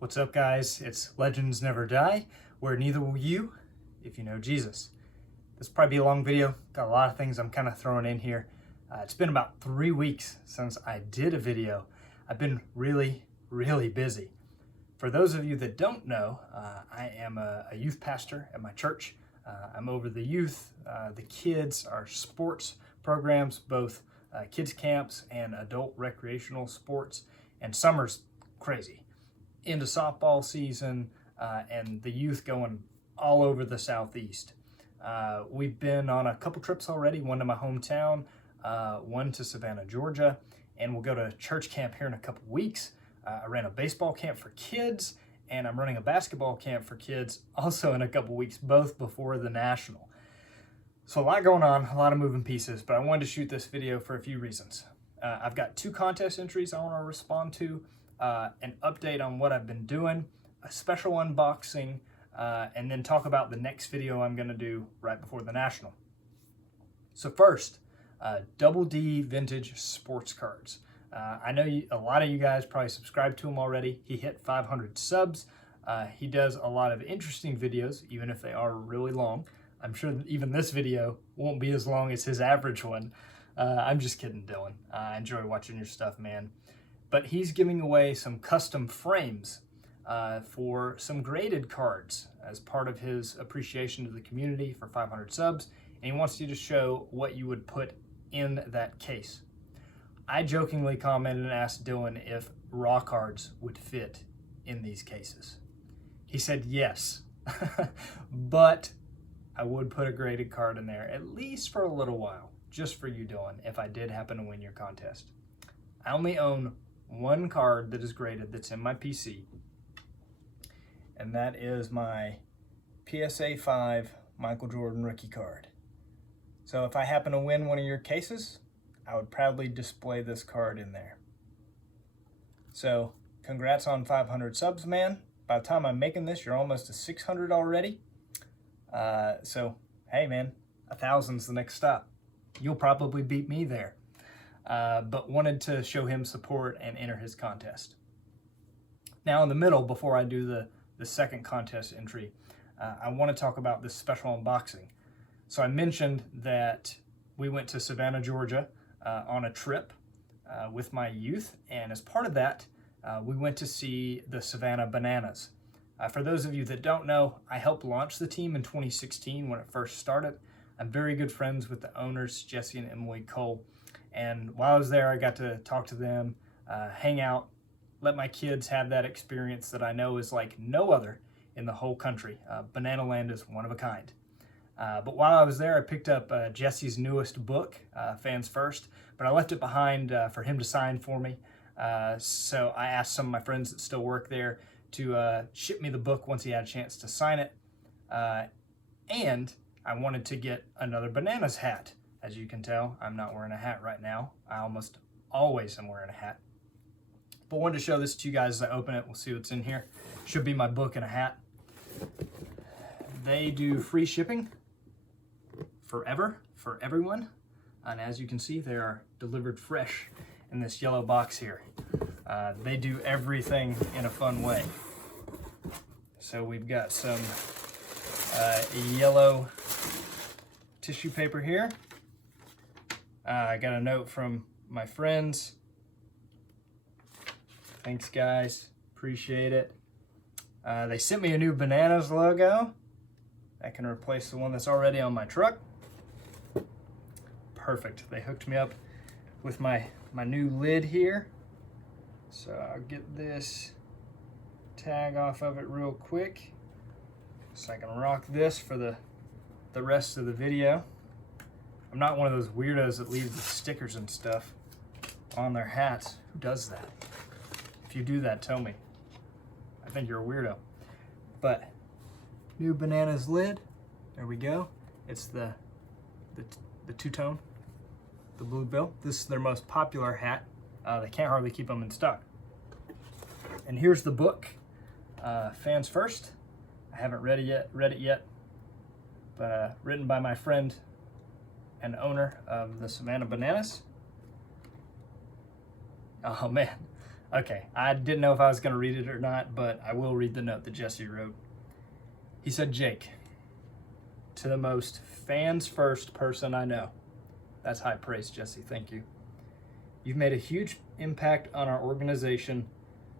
What's up, guys? It's Legends Never Die, where neither will you if you know Jesus. This will probably be a long video. Got a lot of things I'm kind of throwing in here. It's been about 3 weeks since I did a video. I've been really busy. For those of you that don't know, I am a youth pastor at my church. I'm over the youth, the kids, our sports programs, both kids camps and adult recreational sports, and summer's crazy. Into softball season and the youth going all over the Southeast. We've been on a couple trips already, one to my hometown, one to Savannah, Georgia, and we'll go to church camp here in a couple weeks. I ran a baseball camp for kids, and I'm running a basketball camp for kids also in a couple weeks, both before the National. So a lot going on, a lot of moving pieces, but I wanted to shoot this video for a few reasons. I've got 2 contest entries I want to respond to, an update on what I've been doing, a special unboxing, and then talk about the next video I'm going to do right before the National. So first, Double D Vintage Sports Cards. I know a lot of you guys probably subscribed to him already. He hit 500 subs. He does a lot of interesting videos, even if they are really long. I'm sure that even this video won't be as long as his average one. I'm just kidding, Dylan. I enjoy watching your stuff, man. But he's giving away some custom frames for some graded cards as part of his appreciation to the community for 500 subs, and he wants you to show what you would put in that case. I jokingly commented and asked Dylan if raw cards would fit in these cases. He said yes, but I would put a graded card in there, at least for a little while, just for you, Dylan, if I did happen to win your contest. I only own one card that is graded that's in my PC, and that is my PSA 5 Michael Jordan rookie card. So if I happen to win one of your cases, I would proudly display this card in there. So congrats on 500 subs, man. By the time I'm making this, you're almost to 600 already. So hey, man, 1,000's the next stop. You'll probably beat me there. But wanted to show him support and enter his contest. Now in the middle, before I do the second contest entry, I want to talk about this special unboxing. So I mentioned that we went to Savannah, Georgia on a trip with my youth, and as part of that, we went to see the Savannah Bananas. For those of you that don't know, I helped launch the team in 2016 when it first started. I'm very good friends with the owners, Jesse and Emily Cole. And while I was there, I got to talk to them, hang out, let my kids have that experience that I know is like no other in the whole country. Banana Land is one of a kind. But while I was there, I picked up Jesse's newest book, Fans First, but I left it behind for him to sign for me. So I asked some of my friends that still work there to ship me the book once he had a chance to sign it. And I wanted to get another Bananas hat. As you can tell, I'm not wearing a hat right now. I almost always am wearing a hat. But wanted to show this to you guys as I open it. We'll see what's in here. Should be my book and a hat. They do free shipping forever for everyone. And as you can see, they are delivered fresh in this yellow box here. They do everything in a fun way. So we've got some yellow tissue paper here. I got a note from my friends. Thanks, guys. Appreciate it. They sent me a new Bananas logo. That can replace the one that's already on my truck. Perfect. They hooked me up with my new lid here. So I'll get this tag off of it real quick so I can rock this for the rest of the video. I'm not one of those weirdos that leave the stickers and stuff on their hats. Who does that? If you do that, tell me. I think you're a weirdo. But new Bananas lid. There we go. It's the two-tone, the blue bill. This is their most popular hat. They can't hardly keep them in stock. And here's the book, Fans First. I haven't read it yet, but written by my friend and owner of the Savannah Bananas. Oh man, Okay, I didn't know if I was going to read it or not, but I will read the note that Jesse wrote. He said, Jake, to the most fans first person I know. That's high praise, Jesse. Thank you. You've made a huge impact on our organization.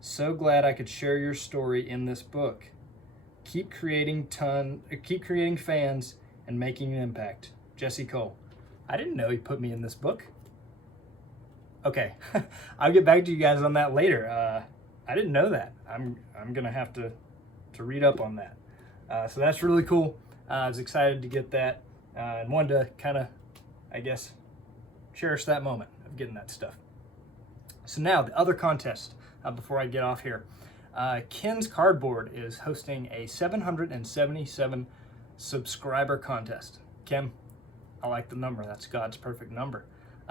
So glad I could share your story in this book. Keep creating fans and making an impact. Jesse Cole. I didn't know he put me in this book. Okay, I'll get back to you guys on that later. I didn't know that. I'm gonna have to read up on that. So that's really cool. I was excited to get that and wanted to kind of, I guess, cherish that moment of getting that stuff. So now the other contest before I get off here. Ken's Cardboard is hosting a 777 subscriber contest. Ken, I like the number. That's God's perfect number.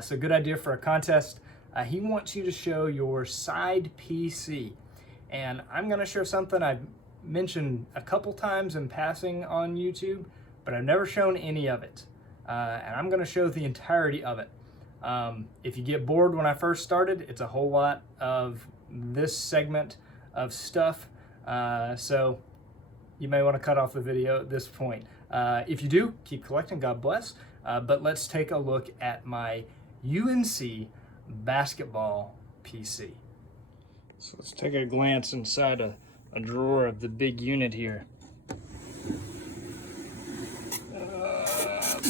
So good idea for a contest. He wants you to show your side PC. And I'm going to show something I've mentioned a couple times in passing on YouTube, but I've never shown any of it. And I'm going to show the entirety of it. If you get bored when I first started, it's a whole lot of this segment of stuff. So you may want to cut off the video at this point. If you do, keep collecting, God bless. But let's take a look at my UNC basketball PC. So let's take a glance inside a drawer of the big unit here.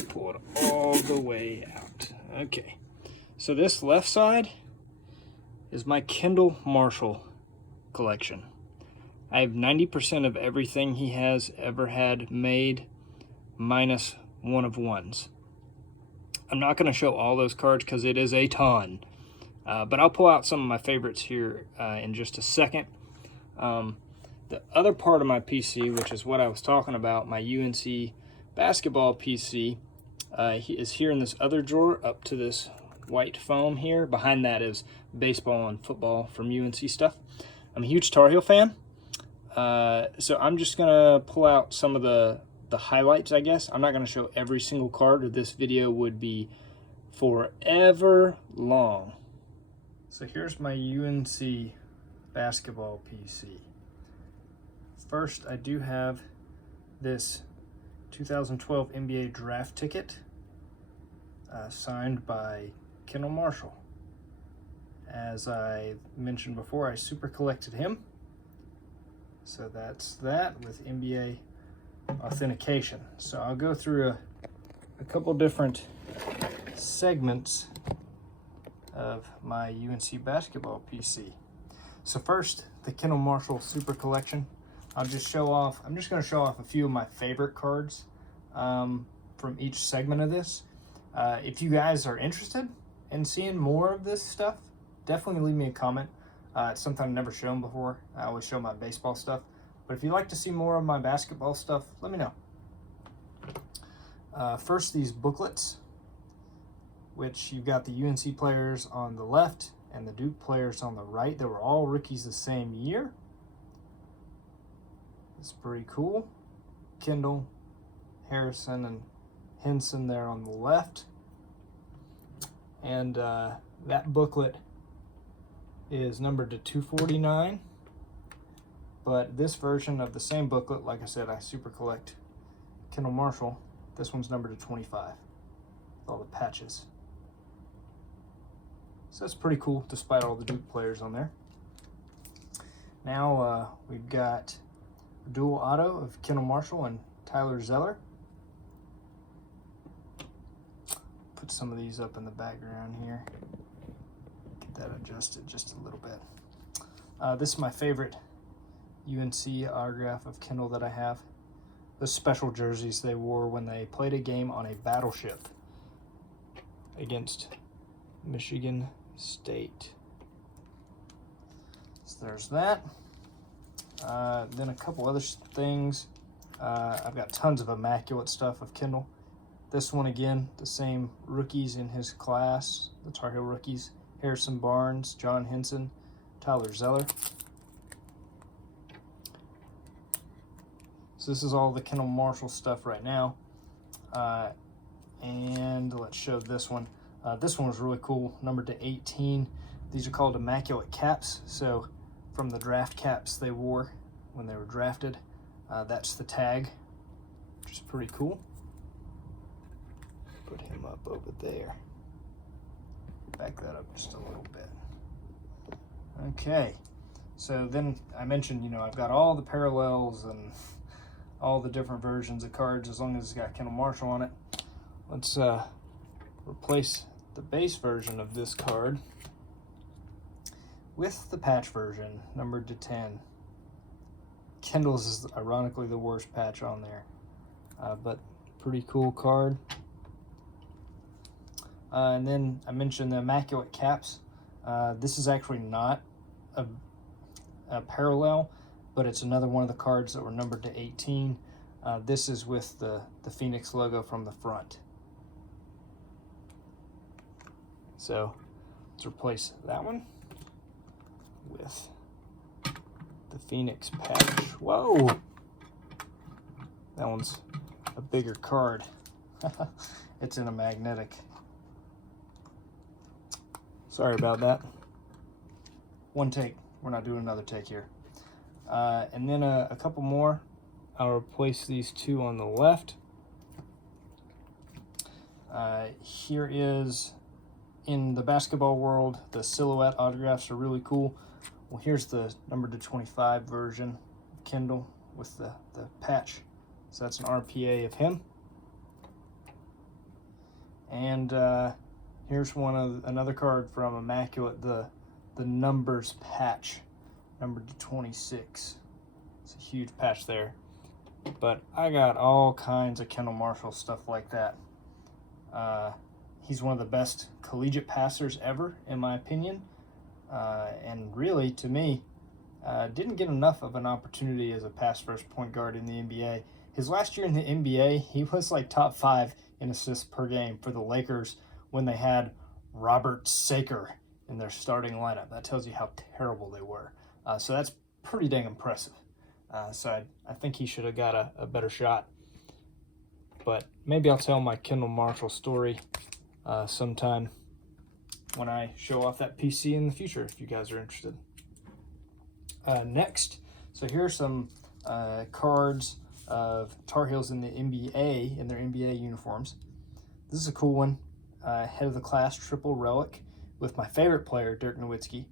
Pull it all the way out. Okay. So this left side is my Kendall Marshall collection. I have 90% of everything he has ever had made, minus one of ones. I'm not going to show all those cards because it is a ton, but I'll pull out some of my favorites here in just a second. The other part of my PC, which is what I was talking about, my UNC basketball PC, is here in this other drawer up to this white foam here. Behind that is baseball and football from UNC stuff. I'm a huge Tar Heel fan, so I'm just going to pull out some of the highlights, I guess. I'm not going to show every single card, or this video would be forever long. So here's my UNC basketball PC. First, I do have this 2012 NBA draft ticket signed by Kendall Marshall. As I mentioned before, I super collected him. So that's that with NBA authentication. So I'll go through a couple different segments of my UNC basketball PC. So first, the Kendall Marshall Super Collection. I'm just going to show off a few of my favorite cards from each segment of this. If you guys are interested in seeing more of this stuff, definitely leave me a comment. It's something I've never shown before. I always show my baseball stuff. But if you'd like to see more of my basketball stuff, let me know. First, these booklets, which you've got the UNC players on the left and the Duke players on the right. They were all rookies the same year. It's pretty cool. Kendall, Harrison, and Henson there on the left. And that booklet is numbered to 249. But this version of the same booklet, like I said, I super collect Kendall Marshall. This one's numbered to 25 with all the patches. So that's pretty cool, despite all the Duke players on there. Now we've got a dual auto of Kendall Marshall and Tyler Zeller. Put some of these up in the background here. Get that adjusted just a little bit. This is my favorite UNC autograph of Kendall that I have. The special jerseys they wore when they played a game on a battleship against Michigan State. So there's that. Then a couple other things. I've got tons of immaculate stuff of Kendall. This one again, the same rookies in his class, the Tar Heel rookies. Harrison Barnes, John Henson, Tyler Zeller. So this is all the Kendall Marshall stuff right now. And let's show this one. This one was really cool, numbered to 18. These are called immaculate caps. So from the draft caps they wore when they were drafted, that's the tag, which is pretty cool. Put him up over there. Back that up just a little bit. Okay, so then I mentioned, you know, I've got all the parallels and all the different versions of cards as long as it's got Kendall Marshall on it. Let's replace the base version of this card with the patch version, numbered to 10. Kendall's is ironically the worst patch on there, but pretty cool card. And then I mentioned the immaculate caps. This is actually not a parallel, but it's another one of the cards that were numbered to 18. This is with the Phoenix logo from the front. So let's replace that one with the Phoenix patch. Whoa! That one's a bigger card. It's in a magnetic. Sorry about that. One take. We're not doing another take here. And then a couple more. I'll replace these two on the left. Here is, in the basketball world, the silhouette autographs are really cool. Well, here's the number to 25 version of Kendall with the patch. So that's an RPA of him. And here's another card from Immaculate, the numbers patch, numbered to 26. It's a huge patch there. But I got all kinds of Kendall Marshall stuff like that. He's one of the best collegiate passers ever, in my opinion. And really, to me, didn't get enough of an opportunity as a pass-first point guard in the NBA. His last year in the NBA, he was like top 5 in assists per game for the Lakers when they had Robert Saker in their starting lineup. That tells you how terrible they were. So that's pretty dang impressive. So I think he should have got a better shot. But maybe I'll tell my Kendall Marshall story sometime when I show off that PC in the future, if you guys are interested. Next, so here are some cards of Tar Heels in the NBA, in their NBA uniforms. This is a cool one. Head of the class triple relic with my favorite player, Dirk Nowitzki,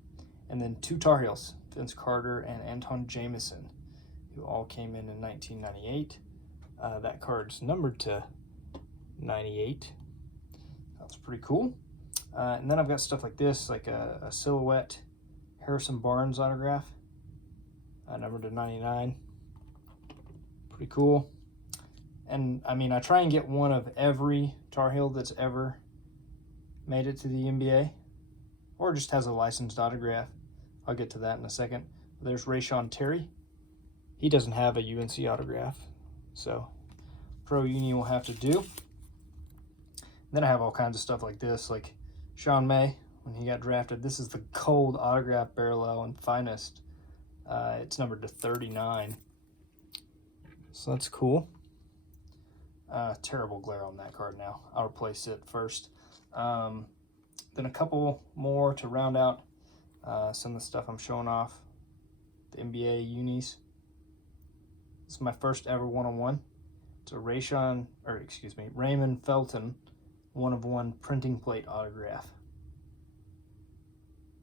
and then 2 Tar Heels, Vince Carter and Anton Jameson, who all came in 1998. That card's numbered to 98. That's pretty cool. And then I've got stuff like this, like a silhouette Harrison Barnes autograph, numbered to 99. Pretty cool. And I mean, I try and get one of every Tar Heel that's ever made it to the NBA, or just has a licensed autograph. I'll get to that in a second. There's Rayshon Terry. He doesn't have a UNC autograph, so Pro Uni will have to do. Then I have all kinds of stuff like this, like Sean May, when he got drafted. This is the gold autograph parallel and finest. It's numbered to 39. So that's cool. Terrible glare on that card now. I'll replace it first. Then a couple more to round out some of the stuff I'm showing off. The NBA unis. This is my first ever one-on-one. It's a Raymond Felton 1-of-1 printing plate autograph.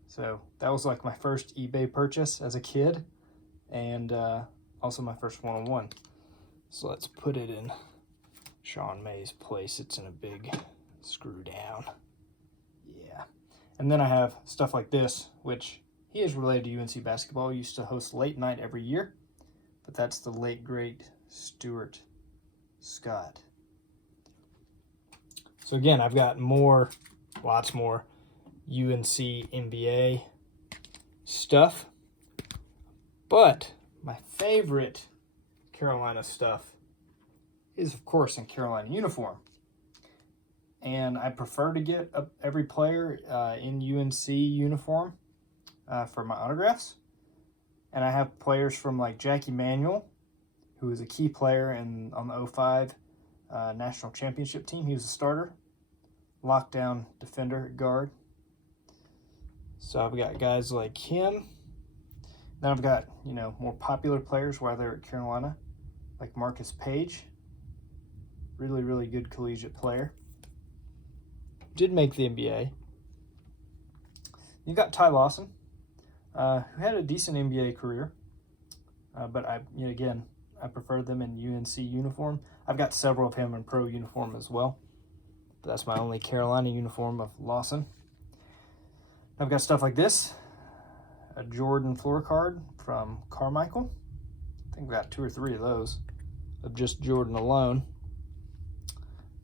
So that was like my first eBay purchase as a kid, and also my first one-on-one. So let's put it in Sean May's place. It's in a big screw down. Yeah. And then I have stuff like this, which he is related to UNC basketball. He used to host late night every year, but that's the late great Stuart Scott. So again, I've got lots more UNC NBA stuff, but my favorite Carolina stuff is, of course, in Carolina uniform. And I prefer to get every player in UNC uniform for my autographs. And I have players from like Jackie Manuel, who was a key player on the 05 national championship team. He was a starter. lockdown defender at guard. So I've got guys like him. Then I've got, more popular players while they're at Carolina, like Marcus Page. Really, really good collegiate player. Did make the NBA. You've got Ty Lawson, who had a decent NBA career. But I prefer them in UNC uniform. I've got several of him in pro uniform as well. But that's my only Carolina uniform of Lawson. I've got stuff like this. A Jordan floor card from Carmichael. I think we got 2 or 3 of those of just Jordan alone.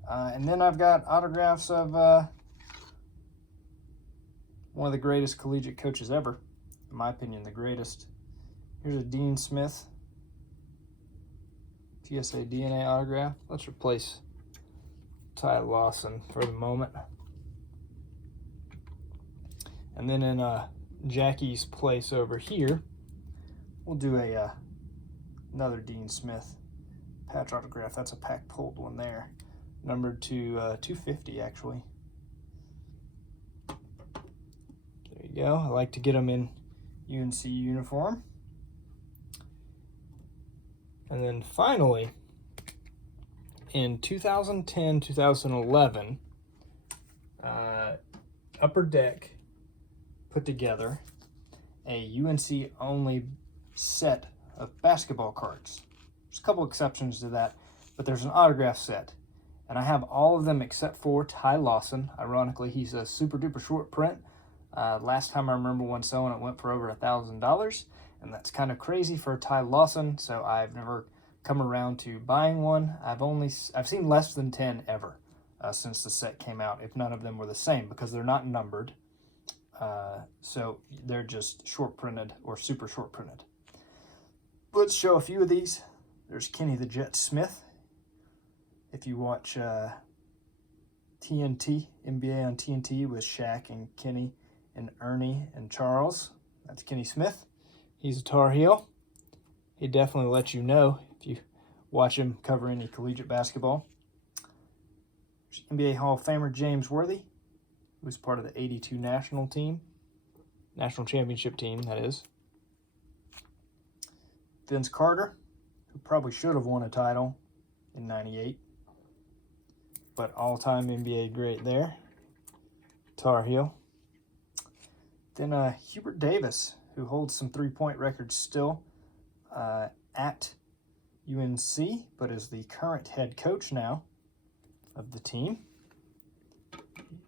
And then I've got autographs of one of the greatest collegiate coaches ever. In my opinion, the greatest. Here's a Dean Smith PSA DNA autograph. Let's replace Ty Lawson for the moment. And then in Jackie's place over here, we'll do another Dean Smith patch autograph. That's a pack pulled one there, numbered to 250 actually. There you go. I like to get them in UNC uniform. And then finally, in 2010-2011, Upper Deck put together a UNC only set of basketball cards. There's a couple exceptions to that, but there's an autograph set. And I have all of them except for Ty Lawson. Ironically, he's a super duper short print. Last time I remember one selling, it went for over $1,000. And that's kind of crazy for Ty Lawson, so I've never come around to buying one. I've seen less than 10 ever since the set came out, if none of them were the same, because they're not numbered. So they're just short printed or super short printed. Let's show a few of these. There's Kenny the Jet Smith. If you watch TNT, NBA on TNT with Shaq and Kenny and Ernie and Charles, that's Kenny Smith. He's a Tar Heel. He definitely lets you know if you watch him cover any collegiate basketball. There's NBA Hall of Famer James Worthy, who was part of the '82 national championship team, that is. Vince Carter, who probably should have won a title in '98, but all-time NBA great there, Tar Heel. Then Hubert Davis, who holds some three-point records still at UNC, but is the current head coach now of the team.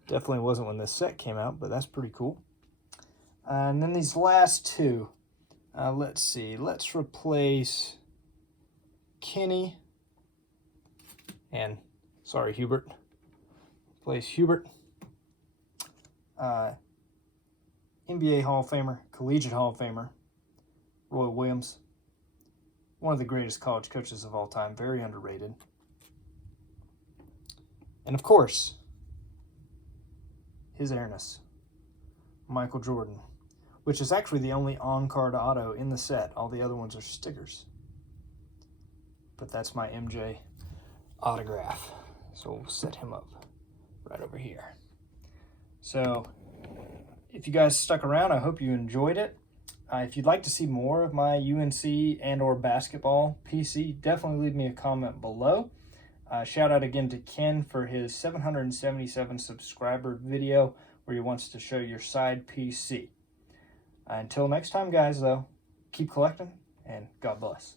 Definitely wasn't when this set came out, but that's pretty cool. And then these last two, let's see. Let's replace Kenny and, sorry, Hubert. Replace Hubert. NBA Hall of Famer, Collegiate Hall of Famer, Roy Williams. One of the greatest college coaches of all time, very underrated. And of course, His Airness, Michael Jordan, which is actually the only on-card auto in the set. All the other ones are stickers. But that's my MJ autograph. So we'll set him up right over here. So if you guys stuck around, I hope you enjoyed it. If you'd like to see more of my UNC and or basketball PC, definitely leave me a comment below. Shout out again to Ken for his 777 subscriber video where he wants to show your side PC. Until next time, guys, though, keep collecting and God bless.